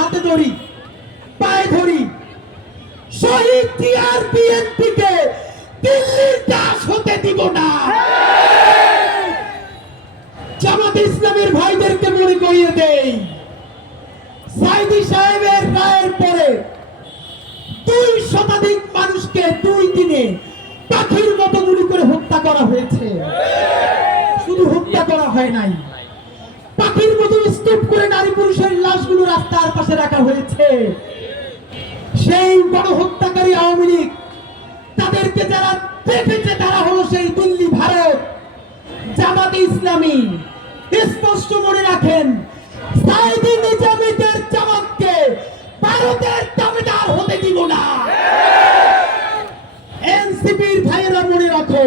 হাতে ধরি, পায়ে ধরি, শহীদ জিয়ার বিএনপিকে দিল্লির দাস হতে দিব না। জামাত ইসলামের ভাইদেরকে মনে করিয়ে দেই, সাইদি সাহেবের রায়ের পরে 2 শতাধিক মানুষকে 2 দিনে পাখির মতো গুলি করে হত্যা করা হয়েছে। শুধু হত্যা করা হয় নাই, পাখির মতো স্তূপ করে নারী পুরুষের লাশগুলো রাস্তার পাশে রাখা হয়েছে। সেই গণহত্যাকারী আওয়ামী লীগ, তাদেরকে যারা দেখেছে তারা হলো সেই দিল্লি ভারত। জামাত ইসলামী স্পষ্ট মনে রাখেন, সাইদি নিজামীদের জামাতকে ভারতের দাবিদার হতে দিব না। এনসিপির ভাইয়েরা মনে রাখো,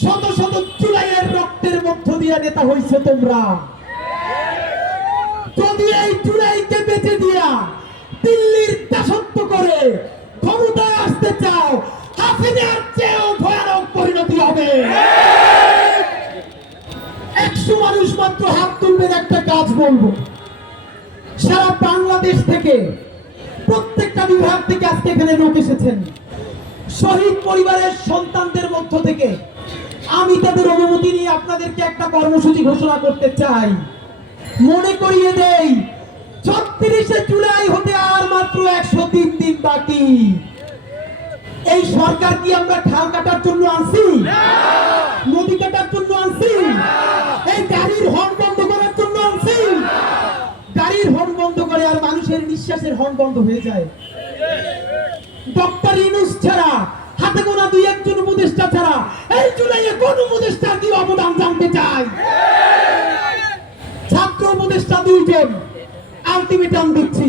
শত শত জুলাইয়ের রক্তের মধ্য দিয়ে নেতা হইছে তোমরা। যদি এই জুলাইকে বেঁচে দিয়া দিল্লির দাসত্ব করে ক্ষমতায় আসতে চাও, হাসিনার চেয়েও ভয়ানক পরিণতি হবে। 100 মানুষ মাত্র হাত তুলবেন, একটা কাজ বলবো। সারা বাংলাদেশ থেকে প্রত্যেকটা বিভাগ থেকে আজকে এখানে লোক এসেছেন। শহীদ পরিবারের সন্তানদের মধ্য থেকে আমি তাদের অনুমতি নিয়ে আপনাদেরকে একটা কর্মসূচি ঘোষণা করতে চাই। মনে করিয়ে দেই, 36শে জুলাই হতে আর মাত্র 103 দিন বাকি। এই সরকার কি আমরা খাল কাটার জন্য আনছি? নদী কাটার জন্য আনছি? এই গাড়ির হর্ন বন্ধ করার জন্য আনছি? গাড়ির হর্ন বন্ধ করে আর মানুষের নিঃশ্বাসের হর্ন বন্ধ হয়ে যায়। ডক্টর ইউনূস ছাড়া, হাতে গোনা 2-1 জন উপদেষ্টা ছাড়া এই জুলাইয়ে কোন উপদেষ্টার কি অবদান জানতে চাই? ছাত্র উপদেষ্টা 2 জন আলটিমেটাম দিচ্ছি।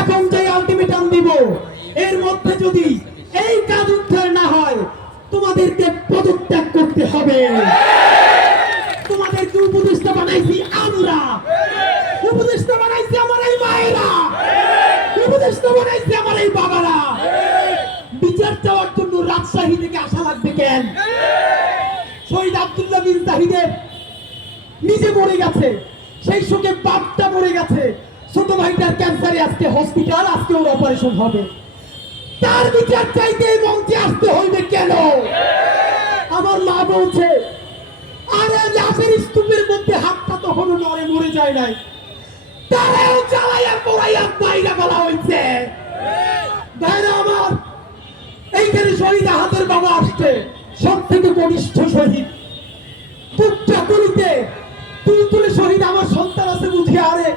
এখন যে আলটিমেটাম দিব, এর মধ্যে যদি এই কাজ উদ্ধার না হয়, তোমাদেরকে পদত্যাগ করতে হবে। তোমাদেরকে উপদেষ্টা বানাইছি আমরা, উপদেষ্টা বানাইছি আমার এই মায়েরা, উপদেষ্টা বানাইছি আমার এই বাবারা। বিচার চাওয়ার জন্য রাজশাহী থেকে আসা লাগবে কেন? শহীদ আব্দুল্লাহ বিন জাহিদের নিজে মরে গেছে, সেই শোকে বাপটা মরে গেছে, ছোট ভাইটার ক্যান্সারে আজকে হসপিটাল, আজকে ওর অপারেশন হবে। তার বিচার চাইতে এই মঞ্চে আসতে হইবে কেন? আমার মা বলছে, আরে লাশের স্তূপের মধ্যে হাতটা তখনও নড়ে, মরে যায় নাই, তারাও জ্বালাইয়া পোড়াইয়া বাইরে ফেলা হয়েছে। ভাইরা আমার, এইখানে শহীদ আহাদের বাবা আসছে, সব থেকে কনিষ্ঠ শহীদ। টুকটা গুলিতে তুলে শহীদ আমার সন্তান আছে বুঝে, আরে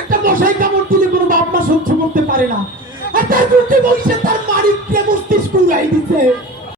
একটা মশাই কামড় দিলে কোনো বাপ মা সহ্য করতে পারে না, আর তার বুকে বসে